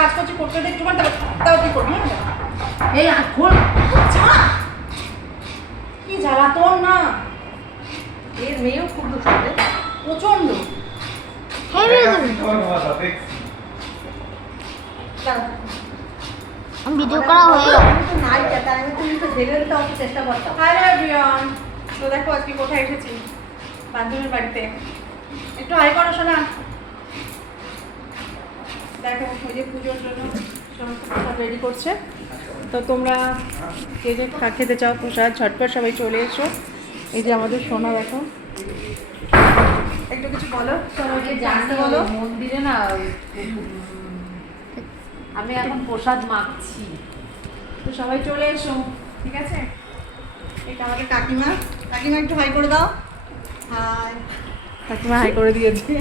কাজ করছি, করতে দে একটু, তাও তুই করবি। এই খোল। কি জ্বালাতন না, এর মেয়েও খুব দুষ্টে, প্রচন্ড। ভিডিও করা হয়ে গেল। নাই তাই আমি তুমি তো ঝেড়ে দিতে অত চেষ্টা করতাম। হাই এভরিওয়ান, তো দেখো আজকে কোথায় এসেছি, বান্ধবীর বাড়িতে। একটু হাই করো শোনা। দেখো ওই যে পুজোর জন্য সমস্ত প্রসাদ রেডি করছে। তো তোমরা কে যে খেতে চাও প্রসাদ ঝটপট সবাই চলে এসো। এই যে আমাদের সোনা, দেখো একটু কিছু বলো সবাইকে জানতে জানতে বলো। বলো মন্দিরে না আমি এখন প্রসাদ মাখছি। তো সবাই চলে এসো, ঠিক আছে। এটা আমাদের কাকিমা, কাকিমা একটু হাই করে দাও। হাই, কাকিমা হাই করে দিয়েছে।